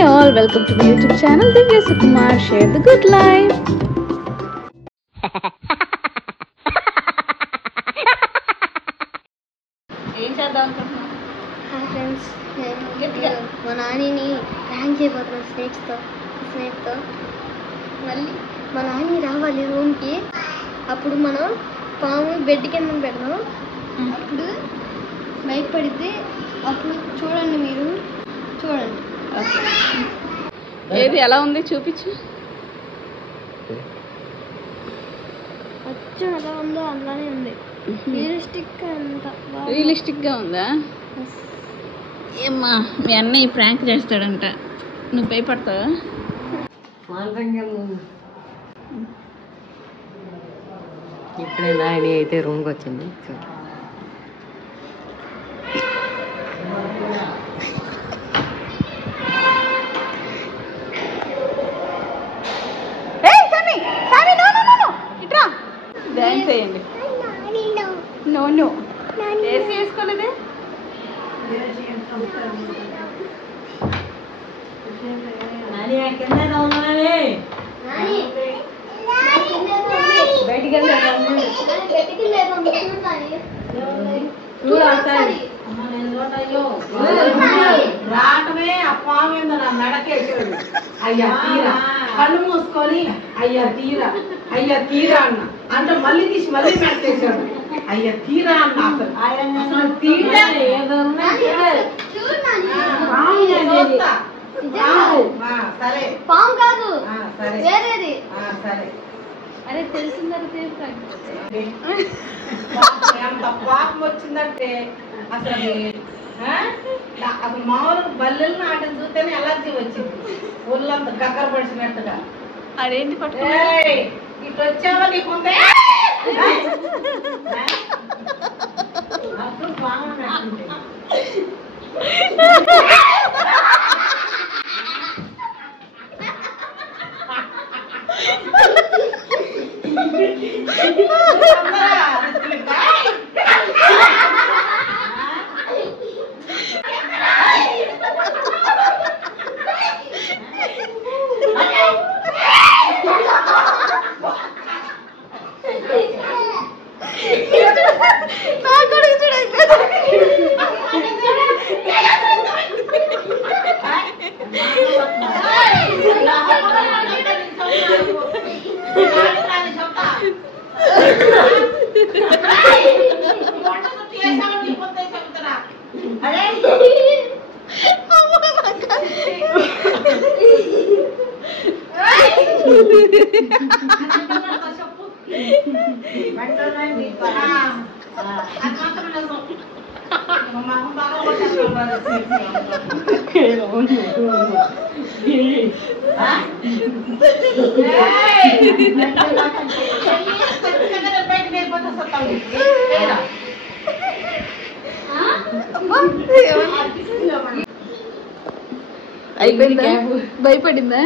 Hey all, welcome to the YouTube channel Divya Sukumar. Share the good life. ఏం చేద్దాం అనుకుంటున్నాం? Hi friends, నేను మా నానిని ప్రాంక్ చేయబోతున్నాను స్నేక్తో. మళ్ళీ మా నాని రావాలి రూమ్కి. అప్పుడు మనం పాము బెడ్ కింద పెడదాం. అప్పుడు భయపడితే అప్పుడు చూడండి, మీరు చూడండి. ఏది ఎలా ఉంది చూపించు. అచ్చం ఎలా ఉందో అలానే ఉంది. రియలిస్టిక్ గా ఉందా? ఏమ్మా మీ అన్నయ్య ప్రాంక్ చేస్తాడంట, నువ్వు భయపడతావా? ఇప్పుడే నాయని అయితే రూమ్కి వచ్చింది. డాన్స్ చేయండి. నో నో ఏసీ వేసుకోలేదే. రావటమే ఆ పాము ఏందో నా మెడకేసాడు. అయ్యా తీరా, కళ్ళు మూసుకొని అయ్యా తీరా అన్న అంటే మళ్ళీ తీసి మళ్ళీ మెడకేసాడు. అయ్యా తీరా అన్న అసలు తీరా ఏదో సరే పాము కాదు, సరే వేరేది. సరే. అరే తెలిసిన ఎంత పాపం వచ్చిందంటే అసలు అసలు మామూలుగా బల్లెలను ఆటను చూస్తేనే ఎలర్జీ వచ్చింది, ఒళ్ళంతా గగ్గర పడిచినట్టుగా. అదేంటి పట్టు ఇటు వచ్చావా నీకుందే అప్పుడు బాగుంది. అయిపోయిందా? భయపడిందా?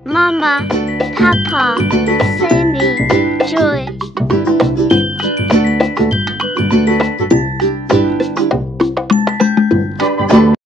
Mama, Papa, Sammy, Joy.